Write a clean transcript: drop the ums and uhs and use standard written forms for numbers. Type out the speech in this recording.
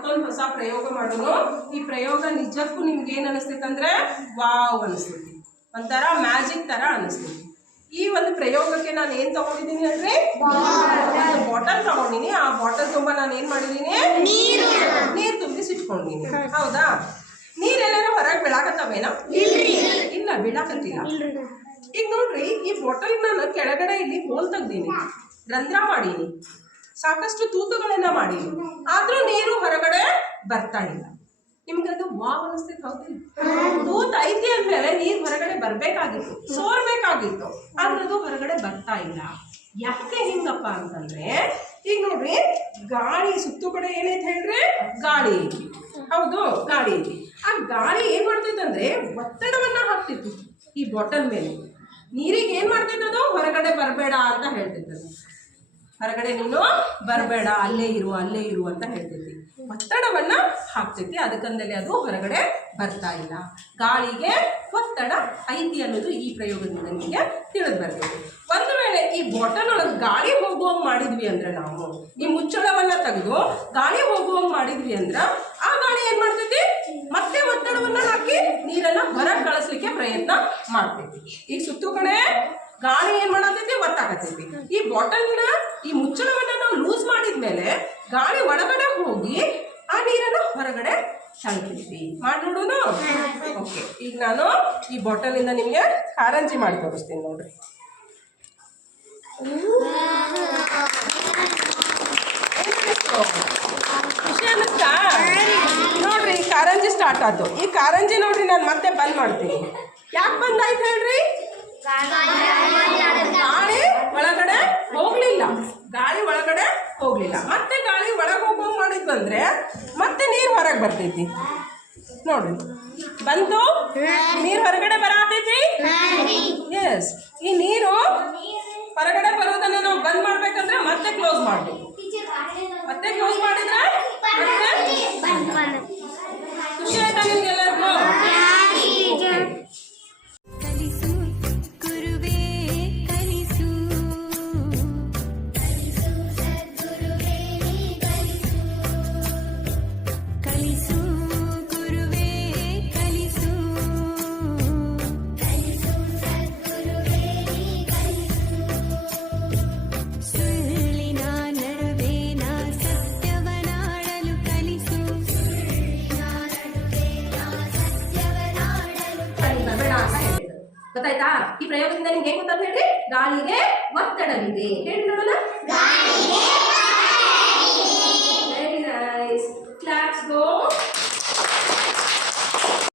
ಮತ್ತೊಂದು ಹೊಸ ಪ್ರಯೋಗ ಮಾಡೋಣ. ಈ ಪ್ರಯೋಗ ನಿಜಕ್ಕೂ ನಿಮ್ಗೆ ಏನ್ ಅನಿಸ್ತೈತೆ ಅಂದ್ರೆ ವಾವ್ ಅನಿಸ್ತೈತಿ, ಒಂಥರ ಮ್ಯಾಜಿಕ್ ತರ ಅನಿಸ್ತೈತಿ. ಈ ಒಂದು ಪ್ರಯೋಗಕ್ಕೆ ನಾನು ಏನ್ ತಗೊಂಡಿದ್ದೀನಿ ಅಂದ್ರೆ ಒಂದು ಬಾಟಲ್ ತಗೊಂಡಿನಿ. ಆ ಬಾಟಲ್ ತುಂಬಾ ನಾನು ಏನ್ ಮಾಡಿದೀನಿ, ನೀರ್ ತುಂಬಿಸಿ ಇಟ್ಕೊಂಡಿನಿ. ಹೌದಾ? ನೀರೆಲ್ಲಾರು ಹೊರಗೆ ಬೀಳಾಕತ್ತವೇನೋ? ಇಲ್ಲ, ಬೀಳಾಕತ್ತಿಲ್ಲ. ಈಗ ನೋಡ್ರಿ, ಈ ಬಾಟಲ್ ನಾನು ಕೆಳಗಡೆ ಇಲ್ಲಿ ಹೋಲ್ ತೆಗ್ದೀನಿ, ರಂಧ್ರ ಮಾಡೀನಿ, ಸಾಕಷ್ಟು ತೂತುಗಳನ್ನ ಮಾಡೀನಿ, ಆದ್ರೂ ನೀರು ಹೊರಗಡೆ ಬರ್ತಾ ಇಲ್ಲ. ನಿಮ್ಗದು ವಾವ್ ಅನಿಸ್ತೈತೆ? ಹೌದಿಲ್ಲ? ತೂತ್ ಐತಿ ಅಂದ್ಮೇಲೆ ನೀರ್ ಹೊರಗಡೆ ಬರ್ಬೇಕಾಗಿತ್ತು, ಸೋರ್ಬೇಕಾಗಿತ್ತು, ಆದ್ರೆ ಅದು ಹೊರಗಡೆ ಬರ್ತಾ ಇಲ್ಲ. ಯಾಕೆ ಹಿಂಗಪ್ಪ ಅಂತಂದ್ರೆ, ಈಗ ನೋಡ್ರಿ, ಗಾಳಿ ಸುತ್ತು ಕಡೆ ಏನೈತೆ ಹೇಳ್ರಿ, ಗಾಳಿ ಐತಿ. ಹೌದು, ಗಾಳಿ ಐತಿ. ಆ ಗಾಳಿ ಏನ್ ಮಾಡ್ತೈತೆ ಅಂದ್ರೆ ಒತ್ತಡವನ್ನ ಹಾಕ್ತೈತಿ ಈ ಬಾಟಲ್ ಮೇಲೆ. ನೀರಿಗೆ ಏನ್ ಮಾಡ್ತೈತೆ, ಅದು ಹೊರಗಡೆ ಬರಬೇಡ ಅಂತ ಹೇಳ್ತೈತೆ. ಹೊರಗಡೆ ನೀನು ಬರಬೇಡ, ಅಲ್ಲೇ ಇರು ಅಂತ ಹೇಳ್ತೈತಿ. ಒತ್ತಡವನ್ನ ಹಾಕ್ತೈತಿ, ಅದಕ್ಕಂದಲ್ಲಿ ಅದು ಹೊರಗಡೆ ಬರ್ತಾ ಇಲ್ಲ. ಗಾಳಿಗೆ ಒತ್ತಡ ಐತಿ ಅನ್ನೋದು ಈ ಪ್ರಯೋಗದಿಂದ ನಿಮಗೆ ತಿಳಿದು ಬರ್ತೈತಿ. ಒಂದು ವೇಳೆ ಈ ಬಾಟಲ್ ಒಳಗೆ ಗಾಳಿ ಹೋಗುವಂಗೆ ಮಾಡಿದ್ವಿ ಅಂದ್ರೆ, ನಾವು ಈ ಮುಚ್ಚಳವನ್ನ ತೆಗೆದು ಗಾಳಿ ಹೋಗುವಂಗೆ ಮಾಡಿದ್ವಿ ಅಂದ್ರೆ, ಆ ಗಾಳಿ ಏನ್ ಮಾಡ್ತೈತಿ, ಮತ್ತೆ ಒತ್ತಡವನ್ನ ಹಾಕಿ ನೀರನ್ನ ಹೊರಗೆ ಕಳಿಸ್ಲಿಕ್ಕೆ ಪ್ರಯತ್ನ ಮಾಡ್ತೈತಿ. ಈಗ ಸುತ್ತು ಕಡೆ ಗಾಳಿ ಏನ್ ಮಾಡತೈತಿ, ಒತ್ತಾಕತೈತಿ. ಈ ಬಾಟಲ್ನ ಈ ಮುಚ್ಚಳವನ್ನ ನಾವು ಲೂಸ್ ಮಾಡಿದ್ಮೇಲೆ ಗಾಳಿ ಒಳಗಡೆ ಹೋಗಿ ಆ ನೀರನ್ನ ಹೊರಗಡೆ ತಳ್ತೈತಿ. ಮಾಡಿ ನೋಡೋಣ. ಓಕೆ, ಈಗ ನಾನು ಈ ಬಾಟಲ್ ಇಂದ ನಿಮ್ಗೆ ಕಾರಂಜಿ ಮಾಡಿ ತೋರಿಸ್ತೀನಿ. ನೋಡ್ರಿ, ಖುಷಿ ಅನ್ನಿಸ್ತಾ? ನೋಡ್ರಿ, ಕಾರಂಜಿ ಸ್ಟಾರ್ಟ್ ಆಯ್ತು. ಈ ಕಾರಂಜಿ ನೋಡ್ರಿ ನಾನು ಮತ್ತೆ ಬಂದ್ ಮಾಡ್ತೀನಿ. ಯಾಕೆ ಬಂದಾಯ್ತು ಹೇಳ್ರಿ? ಗಾಳಿ ಒಳಗಡೆ ಹೋಗ್ಲಿಲ್ಲ, ಮತ್ತೆ ಗಾಳಿ ಒಳಗೆ ಹೋಗೋಂಗ್ ಮಾಡಿದ್ವಂದ್ರೆ ಮತ್ತೆ ನೀರು ಹೊರಗೆ ಬರ್ತೈತಿ. ನೋಡ್ರಿ, ಬಂತು, ನೀರು ಹೊರಗಡೆ ಬರತೈತಿ. ಎಸ್, ಈ ನೀರು ಹೊರಗಡೆ ಬರೋದನ್ನ ನಾವು ಬಂದ್ ಮಾಡ್ಬೇಕಂದ್ರೆ ಮತ್ತೆ ಕ್ಲೋಸ್ ಮಾಡ್ಬೇಕು. ಮತ್ತೆ ಕ್ಲೋಸ್ ಮಾಡಿದ್ರೆ ಖುಷಿ ಆಯ್ತಾ ನಿಮ್ಗೆಲ್ಲರಿಗೂ? ಗೊತ್ತಾಯ್ತಾ? ಈ ಪ್ರಯೋಗದಿಂದ ನಿಮ್ಗೆ ಏನ್ ಗೊತ್ತಾಗ ಹೇಳ್ರಿ? ಗಾಳಿಗೆ ಒತ್ತಡವಿದೆ. ಹೇಳಿ ನೋಡೋಣ.